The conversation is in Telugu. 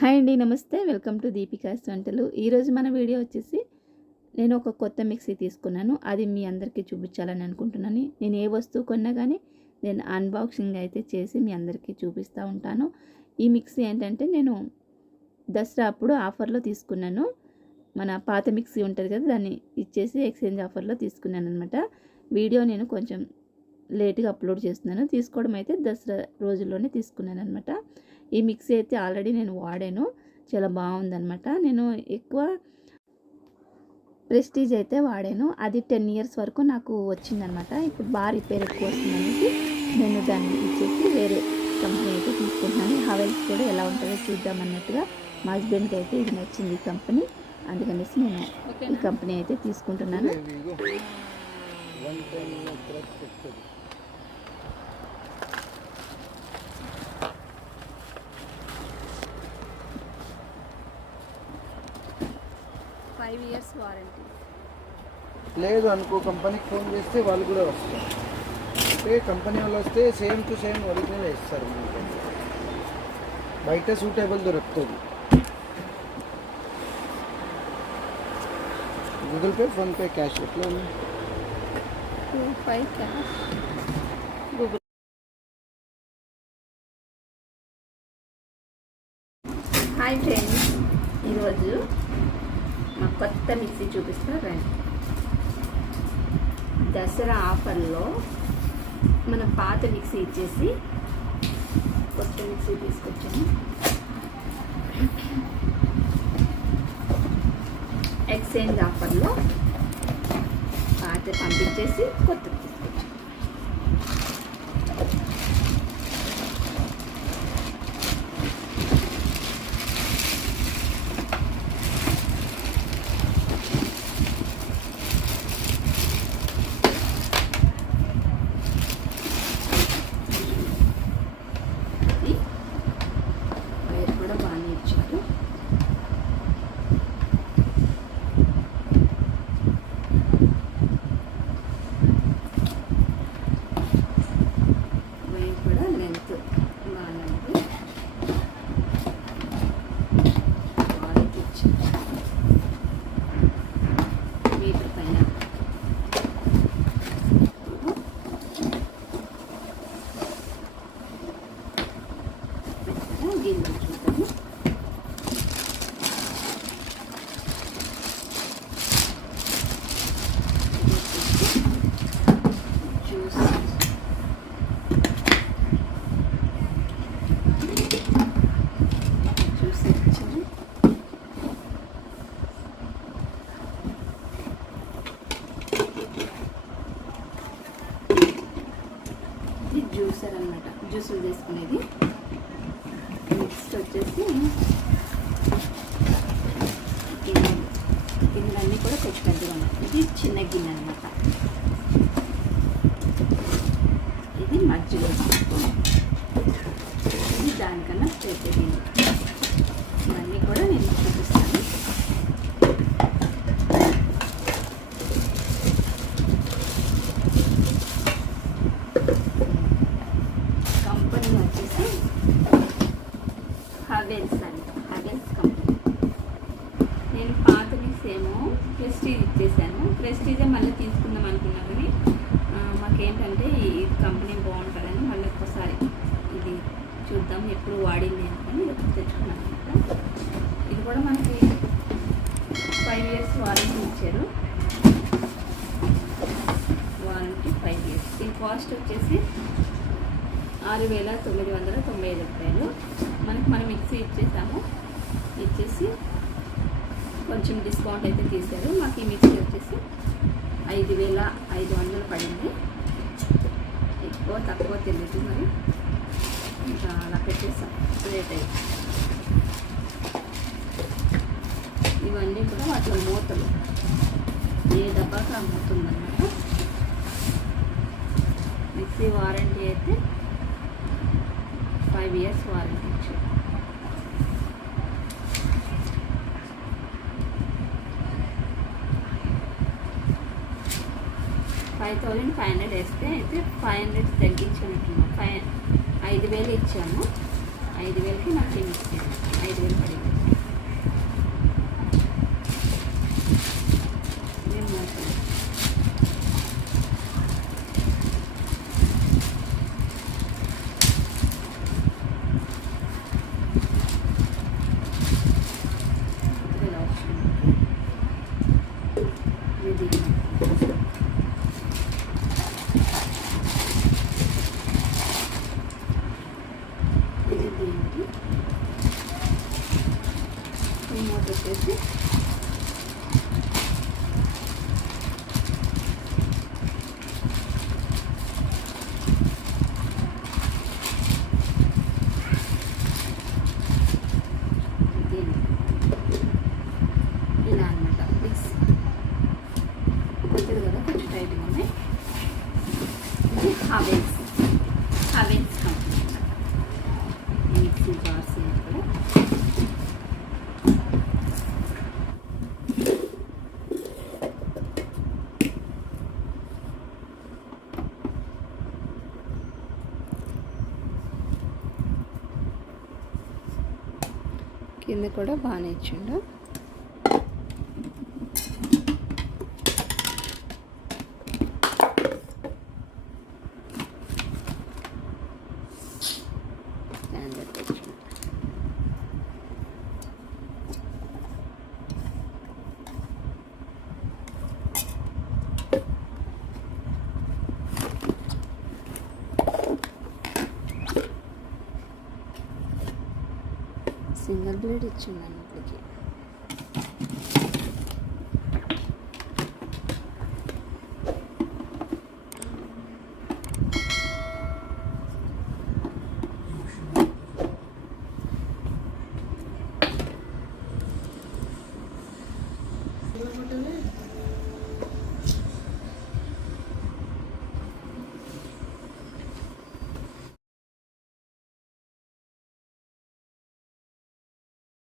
హాయ్ అండి, నమస్తే. వెల్కమ్ టు దీపికాస్ వంటలు. ఈరోజు మన వీడియో వచ్చేసి నేను ఒక కొత్త మిక్సీ తీసుకున్నాను. అది మీ అందరికీ చూపించాలని అనుకుంటున్నాను. నేను ఏ వస్తువు కొన్నా కానీ నేను అన్బాక్సింగ్ అయితే చేసి మీ అందరికీ చూపిస్తూ ఉంటాను. ఈ మిక్సీ ఏంటంటే నేను దసరా అప్పుడు ఆఫర్లో తీసుకున్నాను. మన పాత మిక్సీ ఉంటుంది కదా, దాన్ని ఇచ్చేసి ఎక్స్చేంజ్ ఆఫర్లో తీసుకున్నాను అనమాట. వీడియో నేను కొంచెం లేట్గా అప్లోడ్ చేస్తున్నాను. తీసుకోవడం అయితే దసరా రోజుల్లోనే తీసుకున్నాను అనమాట. ఈ మిక్సీ అయితే ఆల్రెడీ నేను వాడాను, చాలా బాగుందనమాట. నేను ఎక్కువ ప్రెస్టీజ్ అయితే వాడాను, అది 10 ఇయర్స్ వరకు నాకు వచ్చిందనమాట. ఇప్పుడు బాగా రిపేర్ ఎక్కువ వస్తుందనేసి నేను దాన్ని ఇచ్చేసి వేరే కంపెనీ అయితే తీసుకుంటున్నాను. హవెల్స్ కూడా ఎలా ఉంటుందో చూద్దామన్నట్టుగా మా హస్బెండ్కి అయితే ఇది నచ్చింది ఈ కంపెనీ, అందుకనేసి నేను ఈ కంపెనీ అయితే తీసుకుంటున్నాను. 5 years వారంటీ లేదు అనుకో, కంపెనీకి ఫోన్ చేస్తే వాళ్ళు కూడా వస్తారు. అంటే కంపెనీ వాళ్ళు వస్తే సేమ్ టు సేమ్ ఒరిజినల్ ఇస్తారు. బయట సూటబుల్ దొరుకుతుంది. గూగుల్ పే, ఫోన్పే, క్యాష్ ఎట్లా ఉంది? 25 క్యాష్, గూగుల్. హాయ్ ఫ్రెండ్స్, ఈరోజు మా కొత్త మిక్సీ చూపిస్తా రండి. దసరా ఆఫర్లో మన పాత మిక్సీ ఇచ్చేసి కొత్త మిక్సీ తీసుకొచ్చాను. ఎక్స్చేంజ్ ఆఫర్లో పాత పంపించేసి కొత్తది తీసుకొచ్చాను. జ్యూసర్ అనమాట, జ్యూసులు చేసుకునేది. నెక్స్ట్ వచ్చేసి గిన్నెలన్నీ కూడా కొంచెం పెద్దగా ఉన్నాయి. ఇది చిన్న గిన్నె అనమాట. ఇది మధ్యలో, ఇది దానికన్నా పెద్ద గిన్నె. ఇవన్నీ కూడా నేను చూపిస్తాను. హవెల్స్ అంట, హవెల్స్ కంపెనీ. నేను పాత మిక్స్ ఏమో ప్రెస్టీజ్ ఇచ్చేసాను. ప్రెస్టీజే మళ్ళీ తీసుకుందాం అనుకున్నా, కానీ మాకేంటంటే ఈ కంపెనీ బాగుంటుందని మళ్ళీ ఒక్కసారి ఇది చూద్దాం, ఎప్పుడు వాడింది అని తెచ్చుకున్నాను అనమాట. ఇది కూడా మనకి 5 years వారంటీ ఇచ్చారు. Warranty 5 years. దీని కాస్ట్ వచ్చేసి 6,995 రూపాయలు. మనం మిక్సీ ఇచ్చేసి కొంచెం డిస్కౌంట్ అయితే తీశారు. మాకు ఈ మిక్సీ వచ్చేసి 5,500 పడింది. ఎక్కువ తక్కువ తెలియదు, మరి ఇంకా అలా పెట్టేసాం రేట్ అయితే. ఇవన్నీ కూడా వాటిలో మూతలు, ఏ డబ్బాకి ఆ మూత ఉందన్నమాట. మిక్సీ వారంటీ అయితే 5 years వారంటీ ఇచ్చారు. 5,500 వేస్తే అయితే 500 తగ్గించినట్టున్నాం. 5,000 ఇచ్చాము. 5,000కి నాకు ఇచ్చాను. 5,000 రిమోట్ వచ్చేసి ఇలా అనమాట. ప్లీజ్ కొత్తది కదా, కొంచెం టైట్గా ఉన్నాయి. ఇది హావెల్స్ కంపెనీ అనమాట. మిక్సీ జార్స్ ఇక్కడ కింద కూడా బాగానే ఇచ్చిండు. సింగిల్ బ్లేడ్ ఇచ్చిండు అన్నిటికి.